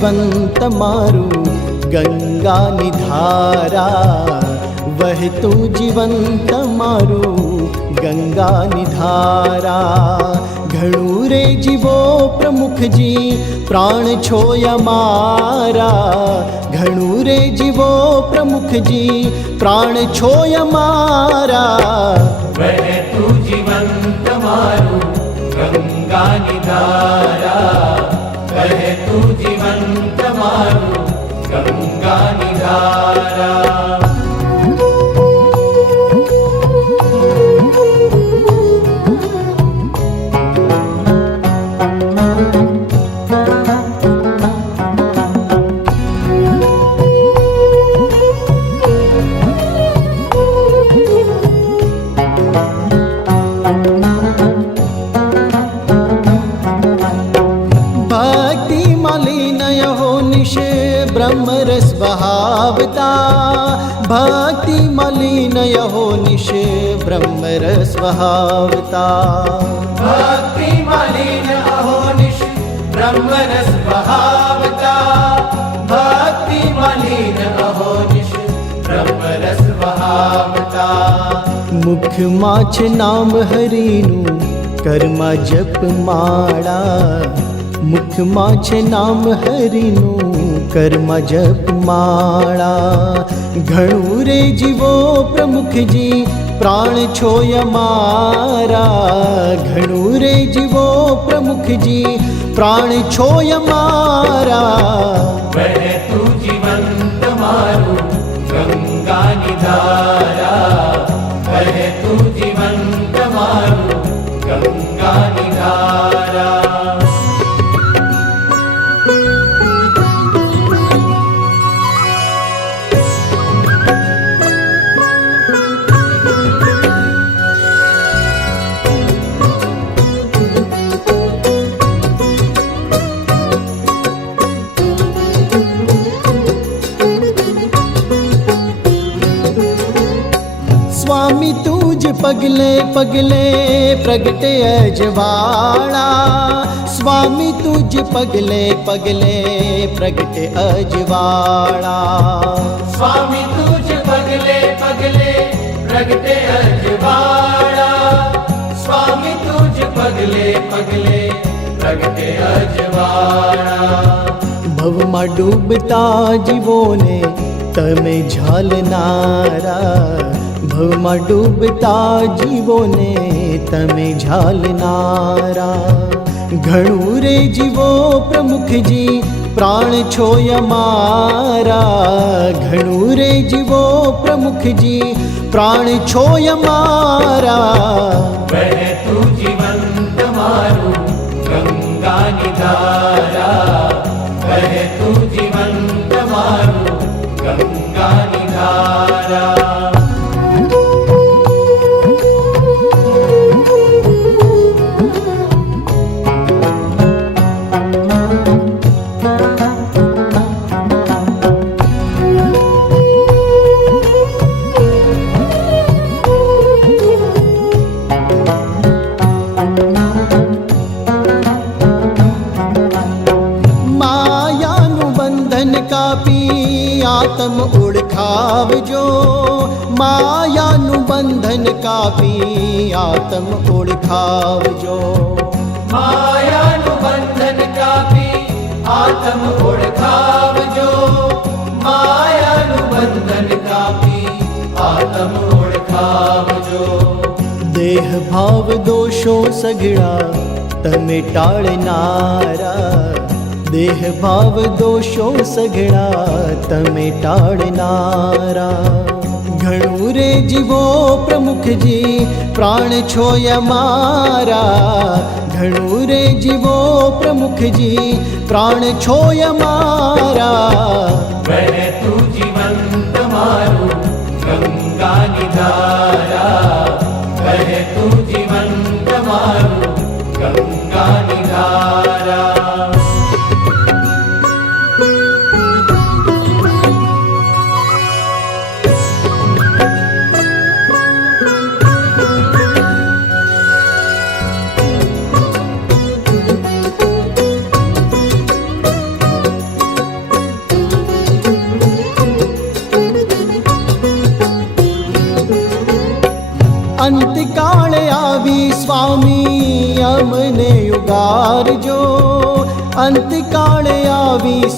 જીવન તમારું ગંગાની ધારા, વહેતું જીવન તમારું ગંગાની ધારા. ઘણું રે જીવો પ્રમુખજી પ્રાણ છો અમારા, ઘણું રે જીવો પ્રમુખજી પ્રાણ છો અમારા. વહેતું જીવન તમારું ગંગાની ધારા, વહેતું જીવન તમારું ગંગાની ધારા. ब्रह्मरस बहावता, भक्ति मलिन यहो निशे ब्रह्मरस बहावता. भक्ति मलिन अहो निश ब्रह्मरस बहावता, भक्ति मलिन अहो निश ब्रह्मरस बहावता. મુખમાં છે નામ હરિનું કર્મા જપ માળા, મુખમાં છે નામ હરિનું કર્મા જપ માળા. ઘણું રે જીવો પ્રમુખજી પ્રાણ છો અમારા, ઘણું રે જીવો પ્રમુખજી પ્રાણ છો અમારા. વહેતું જીવન તમારું ગંગાની ધારા, વહેતું જીવન તમારું ગંગાની ધારા. સ્વામી તુજ પગલે પગલે પ્રગટે અજવાળા, સ્વામી તુજ પગલે પગલે પ્રગટે અજવાળા. સ્વામી તુજ પગલે પગલે પ્રગટે અજવાળા, સ્વામી તુજ પગલે પગલે પ્રગટે અજવાળા. ભવમાં ડૂબતા જીવોને તમે ઝાલનારા, ભવમાં ડૂબતા જીવોને તમે ઝાલનારા. ઘણું રે જીવો પ્રમુખજી પ્રાણ છો અમારા, ઘણું રે જીવો પ્રમુખજી પ્રાણ છો અમારા. વહેતું જીવન તમારું ગંગાની ધારા, વહેતું જીવન તમારું ગંગાની ધારા. આત્મ ઓળખાવજો, માયાનું બંધન કાપી આત્મ ઓળખાવજો. માયાનું બંધન કાપી આત્મ ઓળખાવજો, માયાનું બંધન કાપી આત્મ ઓળખાવજો. દેહ ભાવ દોષો સઘળા તમે ટાળનારા, દેહ ભાવ દોષો સઘળા તમે ટાળનારા. ઘણું રે જીવો પ્રમુખજી પ્રાણ છો અમારા, ઘણું રે જીવો પ્રમુખજી પ્રાણ છો અમારા. વહેતું જીવન તમારું ગંગાની ધારા, વહેતું જીવન તમારું ગંગાની ધારા. અંતકાળે આવી સ્વામી અમને ઉગારજો અંતકાળે આવી